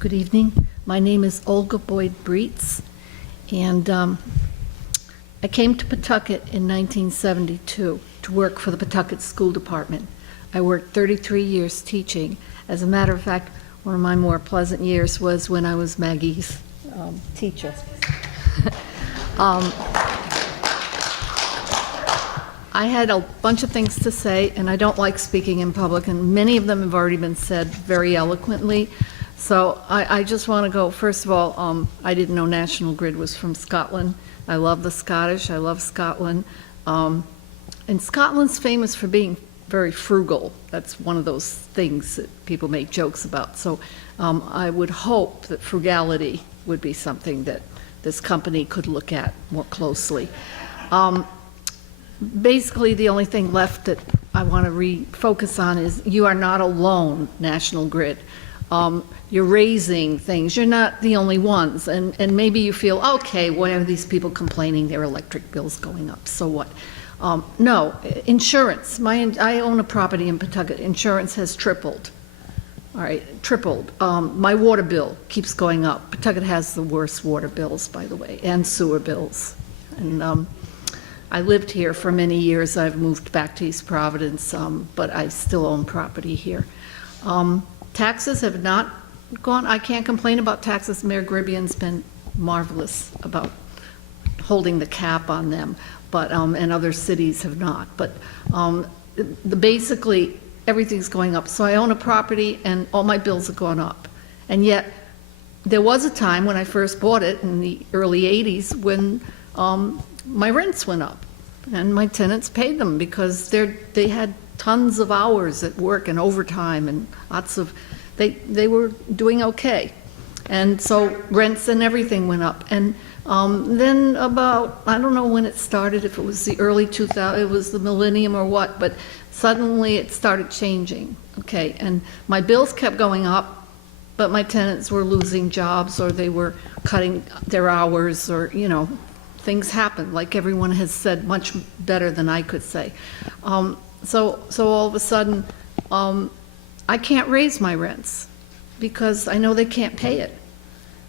Good evening. My name is Olga Boyd-Breitz, and I came to Pawtucket in 1972 to work for the Pawtucket School Department. I worked 33 years teaching. As a matter of fact, one of my more pleasant years was when I was Maggie's teacher. I had a bunch of things to say, and I don't like speaking in public, and many of them have already been said very eloquently. So I just want to go, first of all, I didn't know National Grid was from Scotland. I love the Scottish, I love Scotland. And Scotland's famous for being very frugal. That's one of those things that people make jokes about. So I would hope that frugality would be something that this company could look at more closely. Basically, the only thing left that I want to refocus on is you are not alone, National Grid. You're raising things. You're not the only ones. And maybe you feel, okay, why are these people complaining their electric bills going up? So what? No, insurance. I own a property in Pawtucket. Insurance has tripled. All right, tripled. My water bill keeps going up. Pawtucket has the worst water bills, by the way, and sewer bills. And I lived here for many years. I've moved back to East Providence, but I still own property here. Taxes have not gone. I can't complain about taxes. Mayor Gribian's been marvelous about holding the cap on them, but and other cities have not. But basically everything's going up. So I own a property, and all my bills have gone up. And yet there was a time when I first bought it in the early '80s when my rents went up, and my tenants paid them because they had tons of hours at work and overtime and lots of, they were doing okay. And so rents and everything went up. And then about, I don't know when it started, if it was the early 2000s, it was the millennium or what, but suddenly it started changing, okay? And my bills kept going up, but my tenants were losing jobs, or they were cutting their hours, or, you know, things happened, like everyone has said, much better than I could say. So all of a sudden, I can't raise my rents because I know they can't pay it.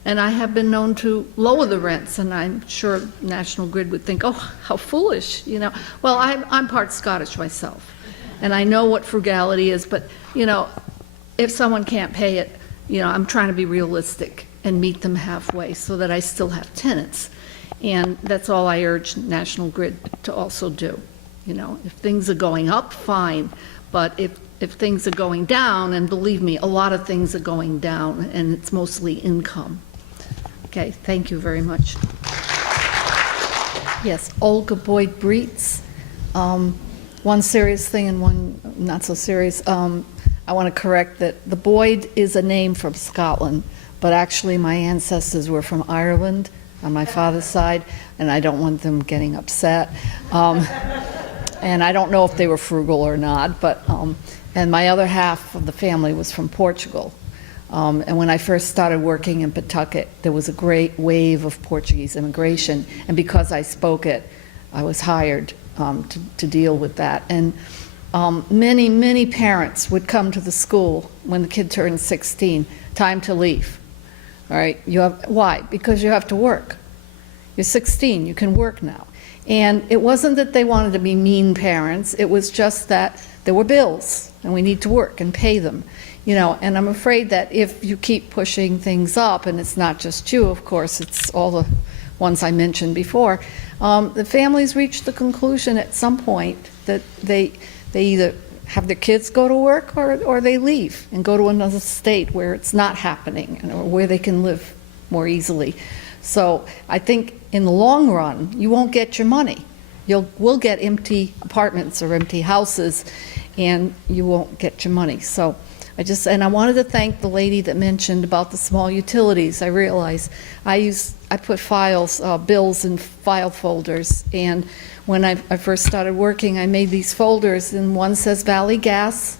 And I have been known to lower the rents, and I'm sure National Grid would think, oh, how foolish, you know. Well, I'm part Scottish myself, and I know what frugality is, but, you know, if someone can't pay it, you know, I'm trying to be realistic and meet them halfway so that I still have tenants. And that's all I urge National Grid to also do. You know, if things are going up, fine, but if things are going down, and believe me, a lot of things are going down, and it's mostly income. Okay, thank you very much. Yes, Olga Boyd-Breitz. One serious thing and one not so serious. I want to correct that the Boyd is a name from Scotland, but actually my ancestors were from Ireland on my father's side, and I don't want them getting upset. And I don't know if they were frugal or not, but, and my other half of the family was from Portugal. And when I first started working in Pawtucket, there was a great wave of Portuguese immigration, and because I spoke it, I was hired to deal with that. And many parents would come to the school when the kid turned 16, time to leave. All right, why? Because you have to work. You're 16, you can work now. And it wasn't that they wanted to be mean parents, it was just that there were bills, and we need to work and pay them. You know, and I'm afraid that if you keep pushing things up, and it's not just you, of course, it's all the ones I mentioned before, the families reach the conclusion at some point that they either have their kids go to work or they leave and go to another state where it's not happening, or where they can live more easily. So I think in the long run, you won't get your money. We'll get empty apartments or empty houses, and you won't get your money. So I wanted to thank the lady that mentioned about the small utilities. I realize I put bills in file folders, and when I first started working, I made these folders, and one says Valley Gas,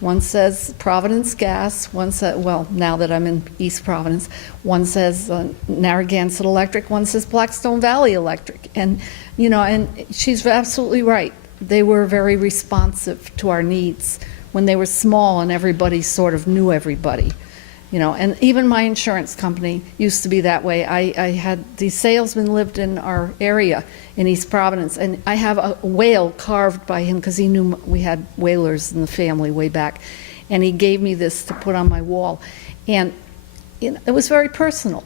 one says Providence Gas, one says, well, now that I'm in East Providence, one says Narragansett Electric, one says Blackstone Valley Electric. And, you know, and she's absolutely right. They were very responsive to our needs when they were small and everybody sort of knew everybody. you know, and even my insurance company used to be that way. I had, the salesman lived in our area in East Providence, and I have a whale carved by him because he knew we had whalers in the family way back, and he gave me this to put on my wall, and you know, it was very personal.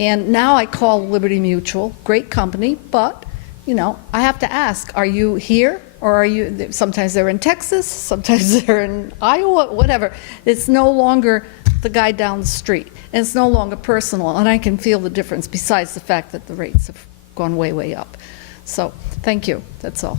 And now I call Liberty Mutual, great company, but you know, I have to ask, are you here? Or are you, sometimes they're in Texas, sometimes they're in Iowa, whatever. It's no longer the guy down the street, and it's no longer personal, and I can feel the difference besides the fact that the rates have gone way, way up. So, thank you, that's all.